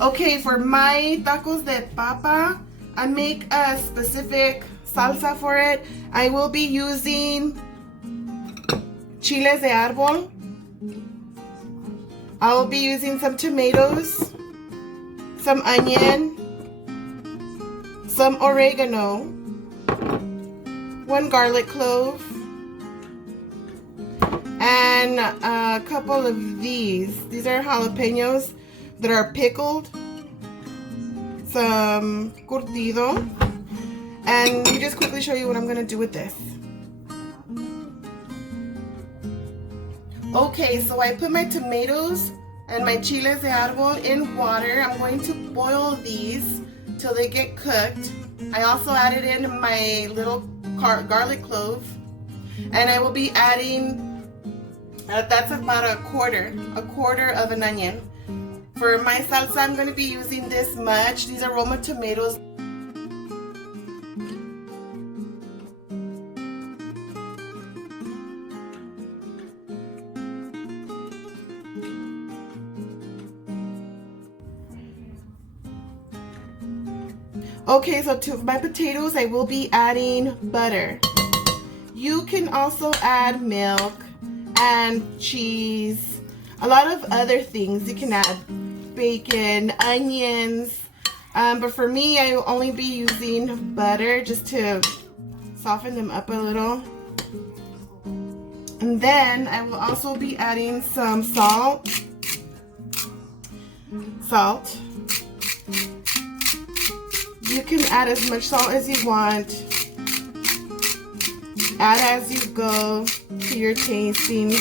Okay, for my tacos de papa, I make a specific salsa for it. I will be using chiles de arbol. I will be using some tomatoes, some onion, some oregano, 1 garlic clove, and a couple of these. These are jalapeños that are pickled, some curtido, and let me just quickly show you what I'm gonna do with this. Okay, so I put my tomatoes and my chiles de arbol in water. I'm going to boil these till they get cooked. I also added in my little garlic clove, and I will be adding, that's about a quarter of an onion. For my salsa, I'm going to be using this much. These are Roma tomatoes. Okay, so to my potatoes, I will be adding butter. You can also add milk and cheese, a lot of other things. You can add bacon, onions, but for me, I will only be using butter just to soften them up a little. And then I will also be adding some salt. You can add as much salt as you want. Add as you go to your tasting.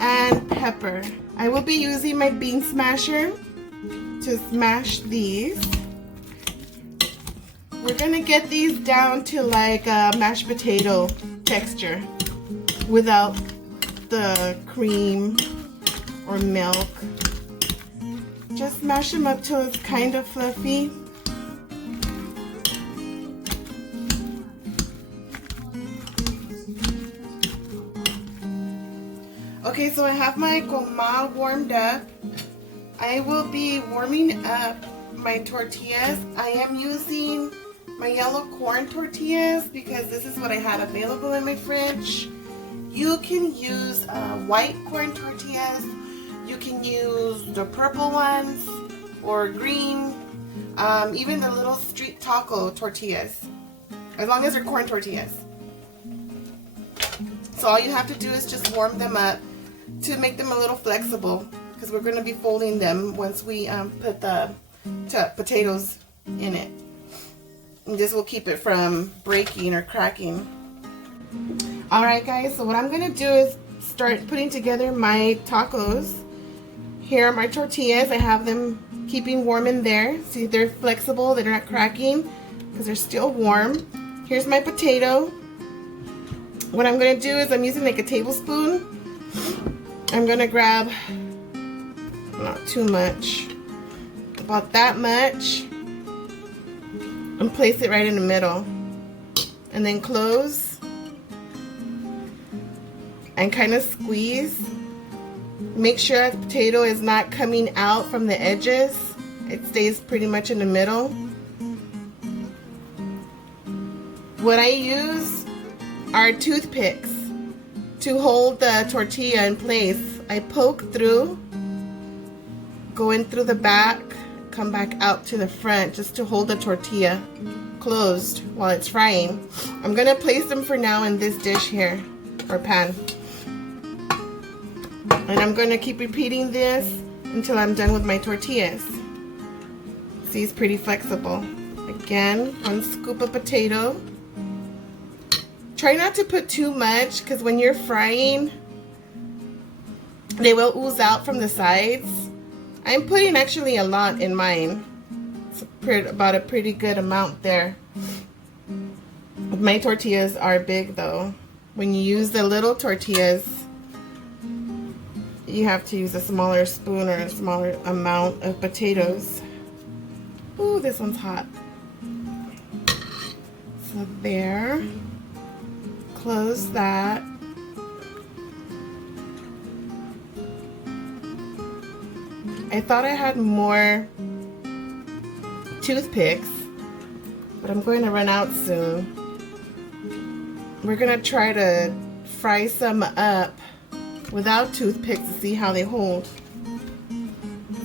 And pepper. I will be using my bean smasher to smash these. We're gonna get these down to like a mashed potato texture without the cream or milk. Just mash them up till it's kind of fluffy. Okay, so I have my comal warmed up. I will be warming up my tortillas. I am using my yellow corn tortillas because this is what I had available in my fridge. You can use white corn tortillas. You can use the purple ones or green, even the little street taco tortillas, as long as they're corn tortillas. So all you have to do is just warm them up to make them a little flexible, because we're going to be folding them once we put the potatoes in it. And this will keep it from breaking or cracking. Alright guys, so what I'm going to do is start putting together my tacos. Here are my tortillas. I have them keeping warm in there. See, they're flexible, they're not cracking because they're still warm. Here's my potato. What I'm going to do is I'm using like a tablespoon. I'm going to grab, not too much, about that much, and place it right in the middle. And then close and kind of squeeze. Make sure that the potato is not coming out from the edges. It stays pretty much in the middle. What I use are toothpicks to hold the tortilla in place. I poke through, go in through the back, come back out to the front just to hold the tortilla closed while it's frying. I'm gonna place them for now in this dish here, or pan. And I'm gonna keep repeating this until I'm done with my tortillas. See, it's pretty flexible. Again, 1 scoop of potato. Try not to put too much, because when you're frying, they will ooze out from the sides. I'm putting actually a lot in mine. It's about a pretty good amount there. My tortillas are big though. When you use the little tortillas, you have to use a smaller spoon or a smaller amount of potatoes. Ooh, this one's hot. So there. Close that. I thought I had more toothpicks, but I'm going to run out soon. We're going to try to fry some up without toothpicks to see how they hold.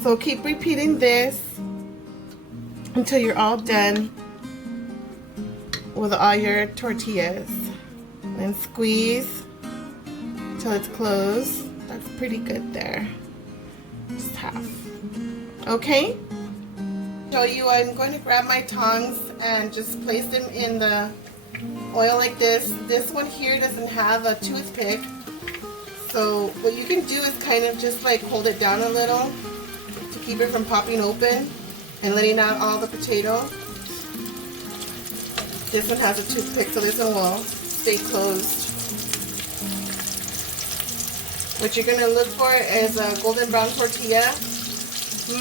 So keep repeating this until you're all done with all your tortillas. And squeeze till it's closed. That's pretty good there. Just half. Okay? Show you, I'm going to grab my tongs and just place them in the oil like this. This one here doesn't have a toothpick. So what you can do is kind of just like hold it down a little to keep it from popping open and letting out all the potato. This one has a toothpick, so this one will stay closed. What you're going to look for is a golden brown tortilla.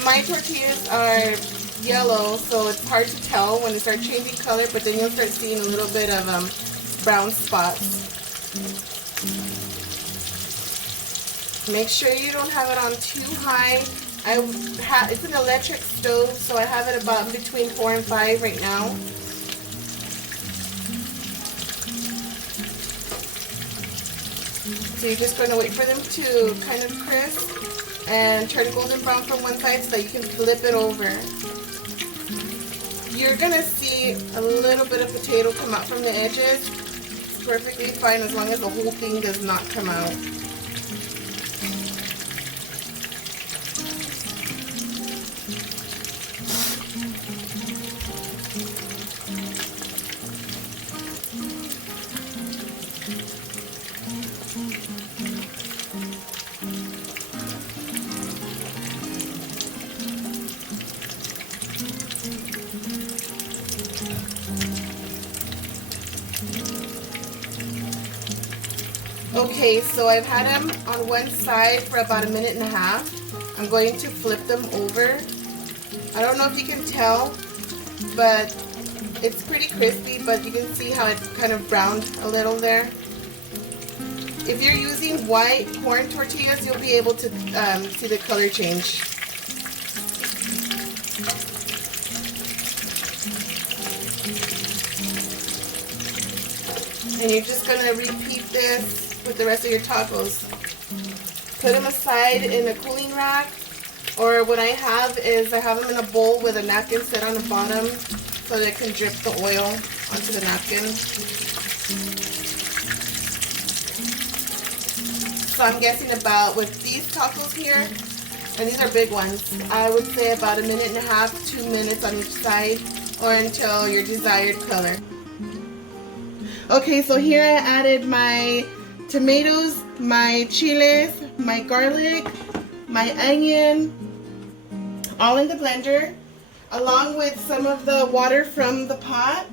My tortillas are yellow, so it's hard to tell when they start changing color, but then you'll start seeing a little bit of brown spots. Make sure you don't have it on too high. It's an electric stove, so I have it about between 4 and 5 right now. So you're just going to wait for them to kind of crisp and turn golden brown from one side so that you can flip it over. You're going to see a little bit of potato come out from the edges. It's perfectly fine as long as the whole thing does not come out. Okay, so I've had them on one side for about 1.5 minutes. I'm going to flip them over. I don't know if you can tell, but it's pretty crispy, but you can see how it kind of browned a little there. If you're using white corn tortillas, you'll be able to see the color change. And you're just going to repeat this with the rest of your tacos. Put them aside in a cooling rack, or what I have is I have them in a bowl with a napkin set on the bottom so that it can drip the oil onto the napkin. So I'm guessing about, with these tacos here, and these are big ones, I would say about 1.5 minutes, 2 minutes on each side, or until your desired color. Okay, so here I added my tomatoes, my chiles, my garlic, my onion, all in the blender, along with some of the water from the pot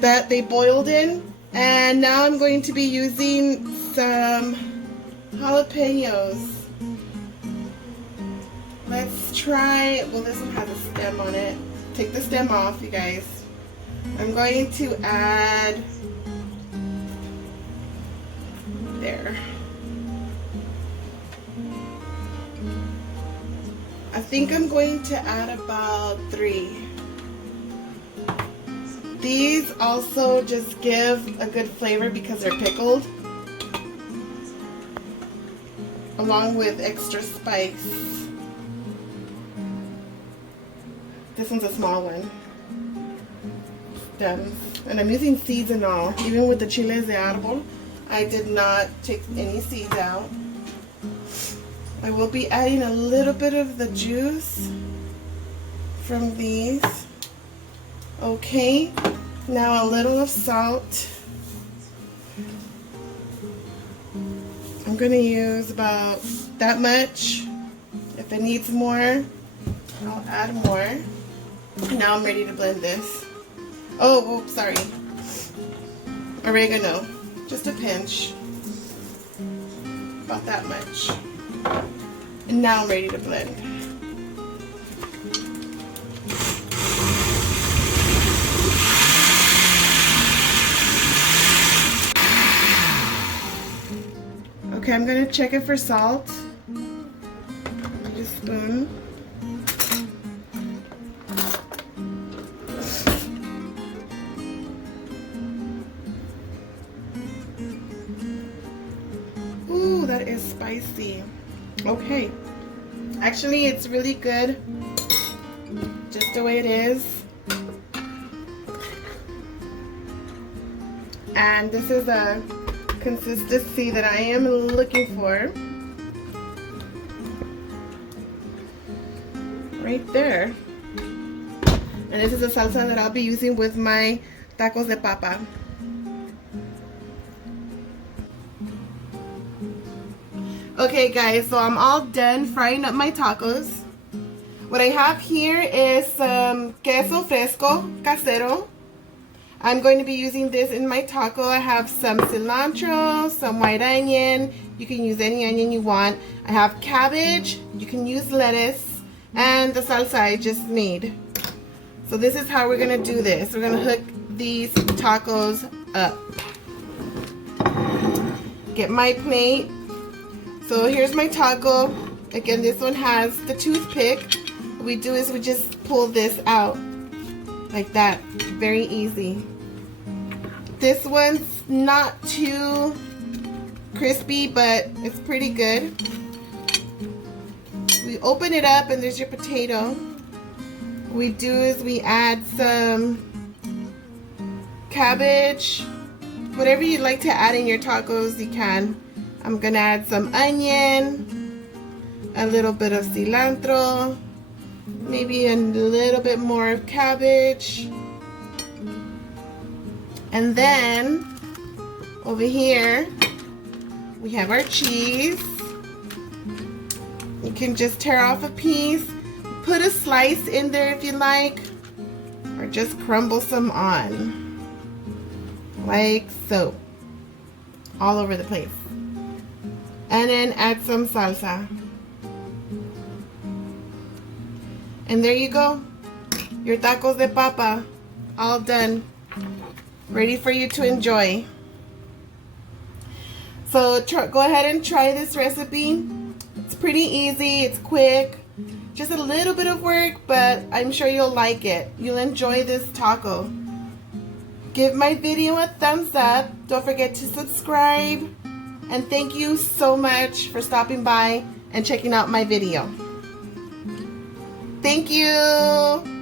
that they boiled in. And now I'm going to be using some jalapeños. Let's try, well, this one has a stem on it. Take the stem off, you guys. I'm going to add there. I think I'm going to add about 3. These also just give a good flavor because they're pickled, along with extra spice. This one's a small one. Done. And I'm using seeds and all. Even with the chiles de arbol, I did not take any seeds out. I will be adding a little bit of the juice from these. Okay, now a little of salt. I'm going to use about that much. If it needs more, I'll add more. Now I'm ready to blend this. Oh, oops, sorry. Oregano, just a pinch. About that much. And now I'm ready to blend. Okay, I'm going to check it for salt. Use a spoon. is spicy. Okay. Actually, it's really good just the way it is. And this is a consistency that I am looking for. Right there. And this is a salsa that I'll be using with my tacos de papa. Okay guys, so I'm all done frying up my tacos. What I have here is some queso fresco casero. I'm going to be using this in my taco. I have some cilantro, some white onion. You can use any onion you want. I have cabbage. You can use lettuce. And the salsa I just made. So this is how we're going to do this. We're going to hook these tacos up. Get my plate. So here's my taco. Again, this one has the toothpick. What we do is we just pull this out like that. Very easy. This one's not too crispy, but it's pretty good. We open it up and there's your potato. What we do is we add some cabbage. Whatever you'd like to add in your tacos, you can. I'm gonna add some onion, a little bit of cilantro, maybe a little bit more of cabbage. And then over here we have our cheese. You can just tear off a piece, put a slice in there if you like, or just crumble some on, like so, all over the place. And then add some salsa. And there you go, your tacos de papa, all done, ready for you to enjoy. So go ahead and try this recipe. It's pretty easy, it's quick, just a little bit of work, but I'm sure you'll like it. You'll enjoy this taco. Give my video a thumbs up. Don't forget to subscribe. And thank you so much for stopping by and checking out my video. Thank you.